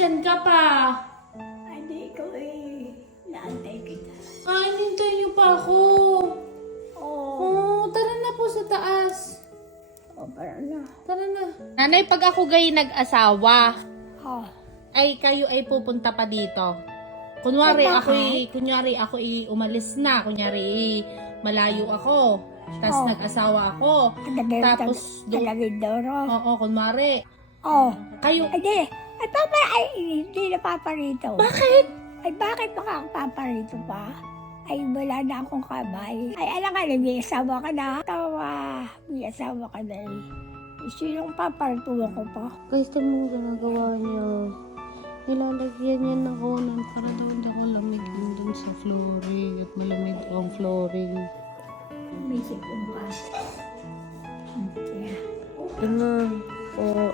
nandyan ka pa? Hindi ko naantay kita. Hinintay niyo pa ako. Tara na po sa taas. Para na. Tara na. Nanay, pag ako gay nag-asawa, Oh. ay kayo ay pupunta pa dito. Kunwari ako umalis na. Kunyari malayo ako. Tapos nag-asawa ako. Tapos Talagidoro. Oo, kunwari. Kayo. Hindi. Ay, papa, hindi na papa rito. Bakit? Ay, bakit baka ako papa rito pa? Ay, wala na akong kamay. Ay, alam ka na, may asawa ka na. Tawa, may asawa ka na eh. Sinong papartuwa ko pa? Guys, tamo mo ginagawa niya. Nilalagyan niya ng unan para daw hindi ako lamigin dun sa flooring at malamig ang flooring. May sipong pa. Yeah. Ito na. O,